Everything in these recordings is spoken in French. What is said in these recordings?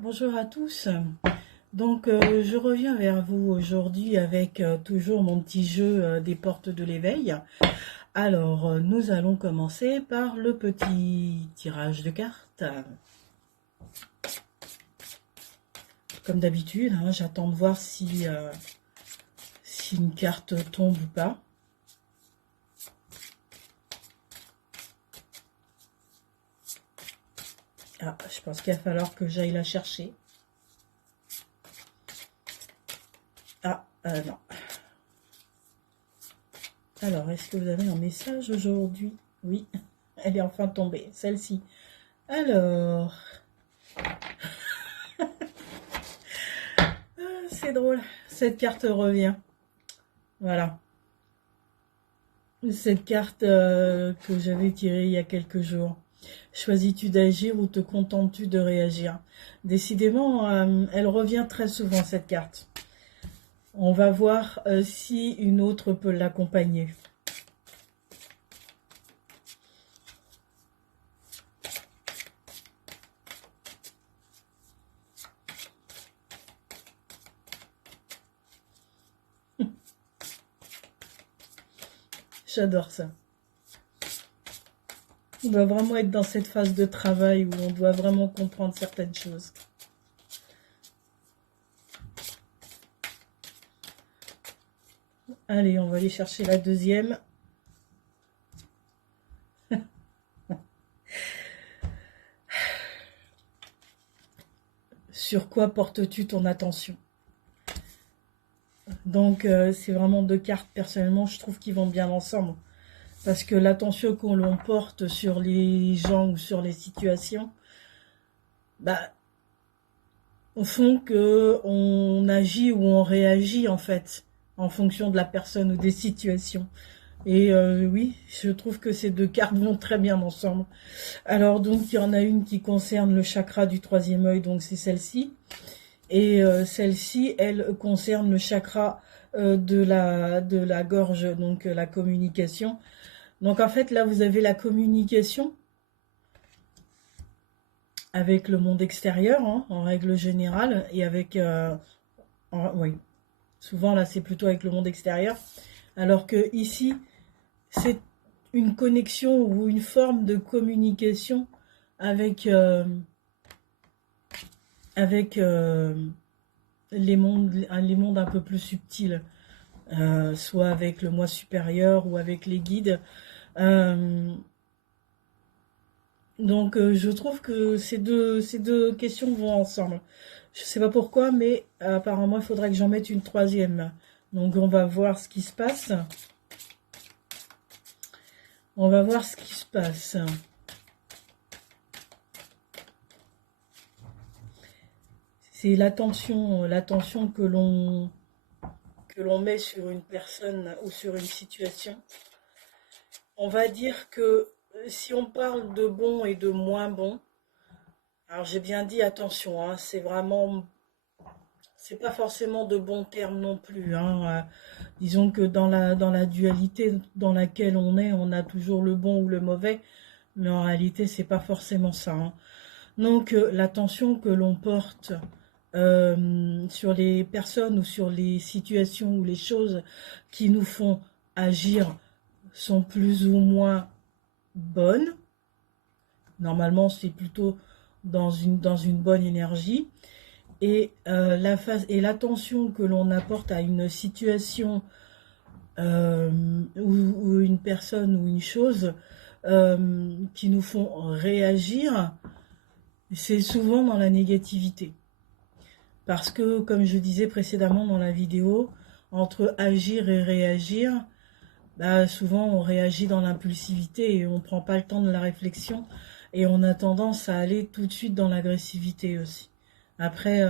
Bonjour à tous. Donc, je reviens vers vous aujourd'hui avec toujours mon petit jeu des portes de l'éveil. Alors, nous allons commencer par le petit tirage de cartes. Comme d'habitude, hein, j'attends de voir si une carte tombe ou pas. Ah, je pense qu'il va falloir que j'aille la chercher. Ah, non. Alors, est-ce que vous avez un message aujourd'hui? Oui, elle est enfin tombée, celle-ci. Alors, c'est drôle, cette carte revient. Voilà, cette carte que j'avais tirée il y a quelques jours. Choisis-tu d'agir ou te contentes-tu de réagir? Décidément, elle revient très souvent, cette carte. On va voir si une autre peut l'accompagner. J'adore ça. On doit vraiment être dans cette phase de travail où on doit vraiment comprendre certaines choses. Allez, on va aller chercher la deuxième. Sur quoi portes-tu ton attention? Donc, c'est vraiment deux cartes, personnellement, je trouve qu'ils vont bien ensemble. Parce que l'attention qu'on l'on porte sur les gens ou sur les situations, bah, font qu'on agit ou on réagit, en fait, en fonction de la personne ou des situations. Et oui, je trouve que ces deux cartes vont très bien ensemble. Alors, donc, il y en a une qui concerne le chakra du troisième œil, donc c'est celle-ci. Et celle-ci, elle concerne le chakra de la gorge, donc la communication. Donc en fait, là, vous avez la communication avec le monde extérieur, hein, en règle générale, et avec... oui, souvent, là, c'est plutôt avec le monde extérieur. Alors que ici, c'est une connexion ou une forme de communication avec, avec les mondes un peu plus subtils. Soit avec le moi supérieur ou avec les guides. Donc je trouve que ces deux questions vont ensemble. Je ne sais pas pourquoi, mais apparemment il faudrait que j'en mette une troisième. Donc on va voir ce qui se passe. On va voir ce qui se passe. C'est l'attention que l'on met sur une personne ou sur une situation. On va dire que si on parle de bon et de moins bon, alors j'ai bien dit attention, hein, c'est pas forcément de bons termes non plus, hein. Disons que dans la dualité dans laquelle on a toujours le bon ou le mauvais, mais en réalité c'est pas forcément ça, hein. Donc l'attention que l'on porte sur les personnes ou sur les situations ou les choses qui nous font agir sont plus ou moins bonnes. Normalement, c'est plutôt dans une bonne énergie. Et l'attention que l'on apporte à une situation ou une personne ou une chose qui nous font réagir, c'est souvent dans la négativité. Parce que, comme je disais précédemment dans la vidéo, entre agir et réagir, bah, souvent on réagit dans l'impulsivité et on ne prend pas le temps de la réflexion et on a tendance à aller tout de suite dans l'agressivité aussi. Après,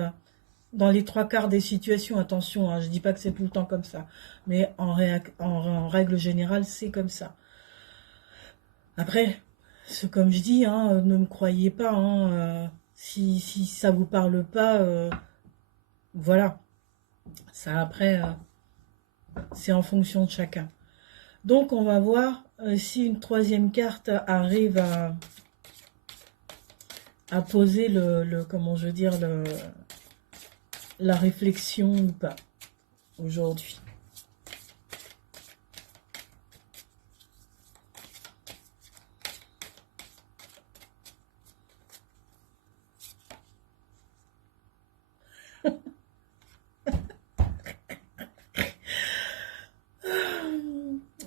dans les trois quarts des situations, attention, hein, je ne dis pas que c'est tout le temps comme ça, mais en règle générale, c'est comme ça. Après, comme je dis, hein, ne me croyez pas, hein, si ça vous parle pas, voilà. Ça après, c'est en fonction de chacun. Donc on va voir si une troisième carte arrive à poser comment je veux dire, la réflexion ou pas aujourd'hui.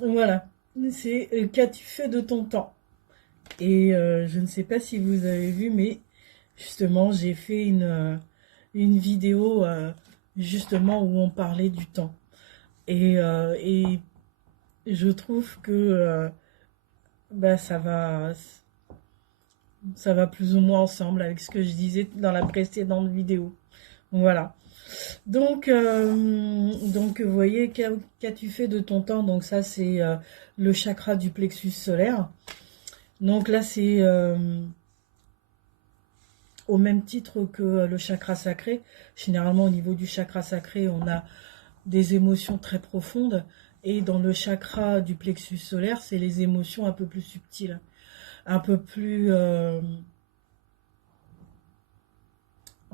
Voilà, c'est qu'as-tu fait de ton temps? Et je ne sais pas si vous avez vu, mais justement, j'ai fait une vidéo justement où on parlait du temps. Et je trouve que bah, ça va plus ou moins ensemble avec ce que je disais dans la précédente vidéo. Voilà. Donc vous voyez, qu'as-tu fait de ton temps? Donc ça, c'est le chakra du plexus solaire. Donc là, c'est au même titre que le chakra sacré. Généralement, au niveau du chakra sacré, on a des émotions très profondes. Et dans le chakra du plexus solaire, c'est les émotions un peu plus subtiles. Un peu plus... en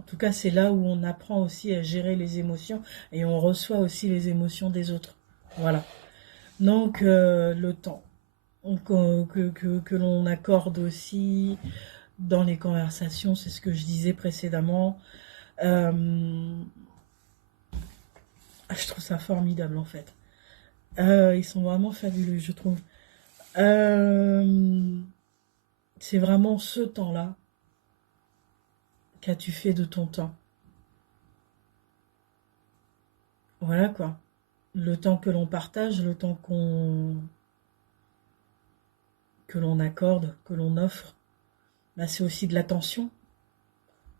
tout cas, c'est là où on apprend aussi à gérer les émotions. Et on reçoit aussi les émotions des autres. Voilà. Donc, le temps. Donc, que l'on accorde aussi dans les conversations, c'est ce que je disais précédemment. Je trouve ça formidable en fait. Ils sont vraiment fabuleux, je trouve. Euh, c'est vraiment ce temps-là qu'as-tu fait de ton temps. Voilà quoi. Le temps que l'on partage, le temps que l'on accorde, que l'on offre, bah, c'est aussi de l'attention.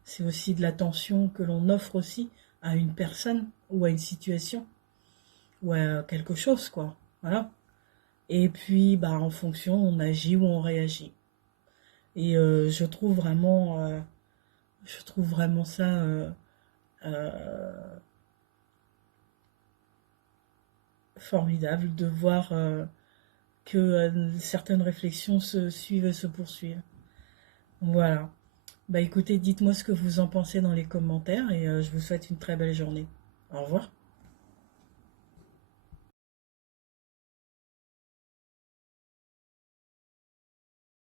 C'est aussi de l'attention que l'on offre aussi à une personne ou à une situation ou à quelque chose quoi. Voilà. Et puis bah en fonction, on agit ou on réagit. Et je trouve vraiment ça euh, formidable de voir que certaines réflexions se suivent et se poursuivent. Voilà. Bah écoutez, dites-moi ce que vous en pensez dans les commentaires et je vous souhaite une très belle journée. Au revoir.